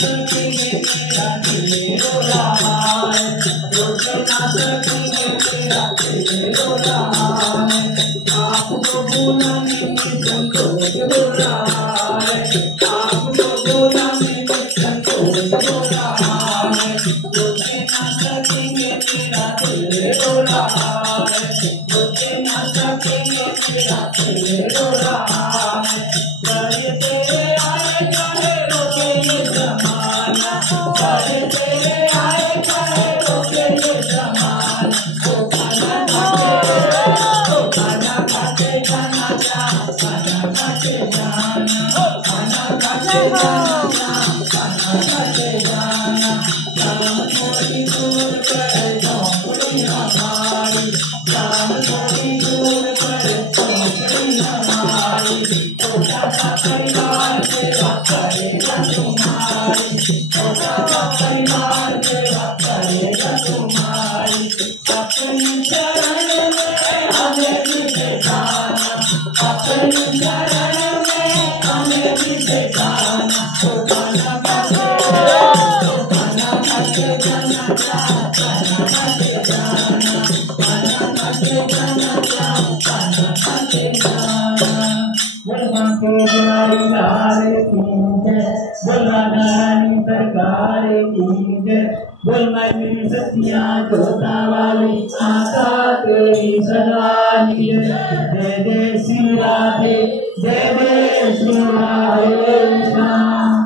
संतोष मेरा दिल रो रहा है, रोक ना सकेंगे मेरा दिल रो रहा है। आपको बुलाने में संकोच हो रहा है, आपको बुलाने में संकोच हो रहा है। रोक ना सकेंगे मेरा दिल रो रहा है, रोक ना सकेंगे मेरा दिल रो रहा है। करे तेरे आए चाहे रोके ये जमाना, करे तेरे आए चाहे रोके ये जमाना। ओ खाना खाते जाना जा, खाना खाते जाना, खाना खाते जाना जा, खाना खाते जाना। काम थोड़ी दूर पर झोंपड़ी हमारी, काम थोड़ी दूर पर झोंपड़ी हमारी। छोटा सा परिवार तेरा करेगा तुम्हारी, छोटा सा परिवार तेरा करेगा तुम्हारी। अपनी शरण में हमें भी बेचाना, अपनी शरण में हमें भी बेचाना। तो खाना खाते जाना जा, खाना खाते जाना, खाना खाते जाना जा, खाना खाते जाना। बोलना को बुलाई लाल की जय, बोलना नारायणी सरकार की जय। बोल मैं मिल सतिया जोता वाली माता तेरी सदा की जय। जय जय श्री राधे, जय जय श्री राधे श्याम।